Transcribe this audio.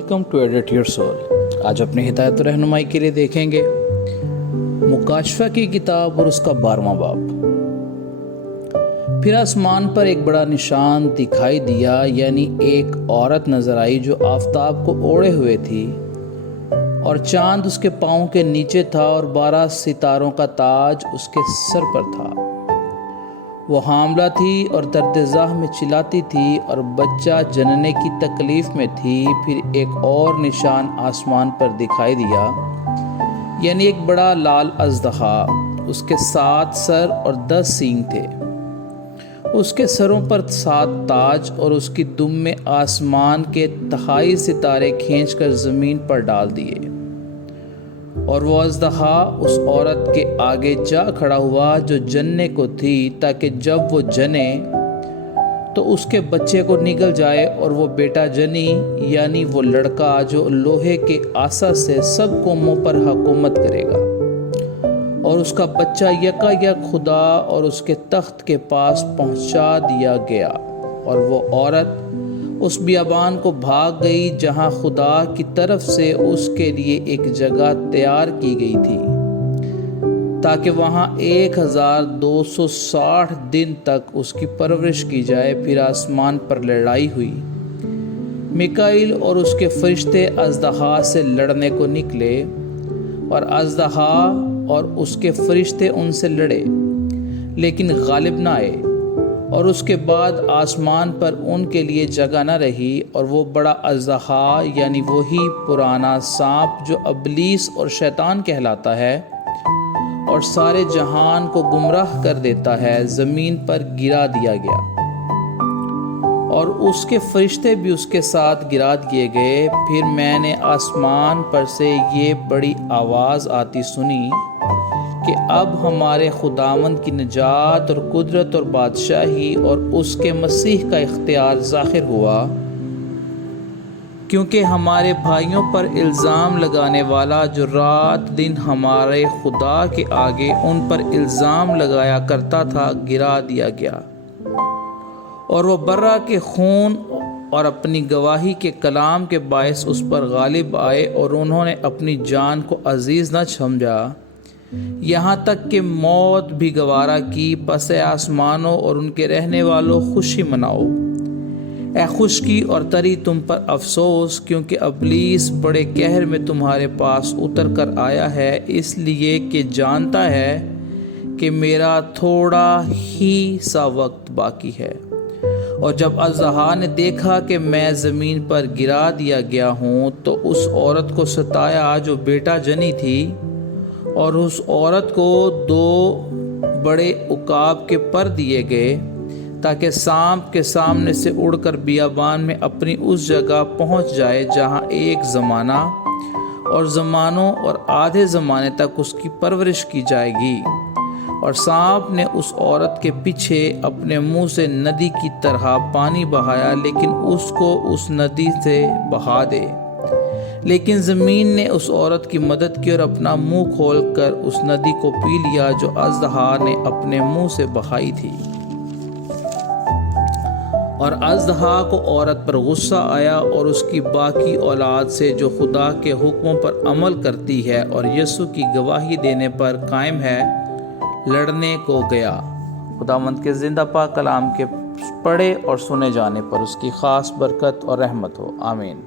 Welcome to edit your soul. आज अपनी हिदायत रहनुमाई के लिए देखेंगे मुकाशफा की किताब और उसका 12वां बाब। फिर आसमान पर एक बड़ा निशान दिखाई दिया, यानी एक औरत नजर आई जो आफताब को ओढ़े हुए थी और चांद उसके पाँव के नीचे था और 12 सितारों का ताज उसके सर पर था। वो हामला थी और दर्द-ए-ज़ाह में चिल्लाती थी और बच्चा जनने की तकलीफ़ में थी। फिर एक और निशान आसमान पर दिखाई दिया, यानी एक बड़ा लाल अज़दहा। उसके 7 सर और 10 सींग थे। उसके सरों पर 7 ताज और उसकी दुम में आसमान के तिहाई सितारे खींचकर ज़मीन पर डाल दिए। और वो अज़दहा उस औरत के आगे जा खड़ा हुआ जो जनने को थी, ताकि जब वो जने तो उसके बच्चे को निगल जाए। और वो बेटा जनी, यानी वो लड़का जो लोहे के आसा से सब कौमों पर हुकूमत करेगा। और उसका बच्चा यकायक खुदा और उसके तख्त के पास पहुंचा दिया गया। और वो औरत उस बियाबान को भाग गई जहां खुदा की तरफ से उसके लिए एक जगह तैयार की गई थी, ताकि वहां 1260 दिन तक उसकी परवरिश की जाए। फिर आसमान पर लड़ाई हुई। मिकाईल और उसके फरिश्ते अज़दहा से लड़ने को निकले और अज़दहा और उसके फरिश्ते उनसे लड़े, लेकिन गालिब न आए। और उसके बाद आसमान पर उनके लिए जगह न रही। और वो बड़ा अज़दहा, यानी वही पुराना सांप जो इब्लीस और शैतान कहलाता है और सारे जहान को गुमराह कर देता है, ज़मीन पर गिरा दिया गया। और उसके फरिश्ते भी उसके साथ गिरा दिए गए। फिर मैंने आसमान पर से ये बड़ी आवाज़ आती सुनी कि अब हमारे खुदावंद की निजात और कुदरत और बादशाही और उसके मसीह का इख्तियार ज़ाहिर हुआ, क्योंकि हमारे भाइयों पर इल्ज़ाम लगाने वाला जो रात दिन हमारे खुदा के आगे उन पर इल्ज़ाम लगाया करता था, गिरा दिया गया। और वो बर्रा के खून और अपनी गवाही के कलाम के बायस उस पर गालिब आए और उन्होंने अपनी जान को अजीज़ न समझा, यहाँ तक कि मौत भी गवारा की। पस आसमानों और उनके रहने वालों, खुशी मनाओ। ए खुशकी और तरी तुम पर अफसोस, क्योंकि इब्लीस बड़े कहर में तुम्हारे पास उतर कर आया है, इसलिए कि जानता है कि मेरा थोड़ा ही सा वक्त बाकी है। और जब अज़दहा ने देखा कि मैं ज़मीन पर गिरा दिया गया हूँ, तो उस औरत को सताया जो बेटा जनी थी। और उस औरत को 2 बड़े उकाब के पर दिए गए, ताकि सांप के सामने से उड़कर बियाबान में अपनी उस जगह पहुंच जाए जहां एक ज़माना और ज़मानों और आधे ज़माने तक उसकी परवरिश की जाएगी। और सांप ने उस औरत के पीछे अपने मुंह से नदी की तरह पानी बहाया, लेकिन उसको उस नदी से बहा दे। लेकिन ज़मीन ने उस औरत की मदद की और अपना मुंह खोलकर उस नदी को पी लिया जो अज़दहा ने अपने मुंह से बहाई थी। और अज़दहा को औरत पर गुस्सा आया और उसकी बाकी औलाद से जो खुदा के हुक्मों पर अमल करती है और यसु की गवाही देने पर कायम है, लड़ने को गया। खुदावंद के ज़िंदा पाक कलाम के पढ़े और सुने जाने पर उसकी ख़ास बरकत और रहमत हो। आमीन।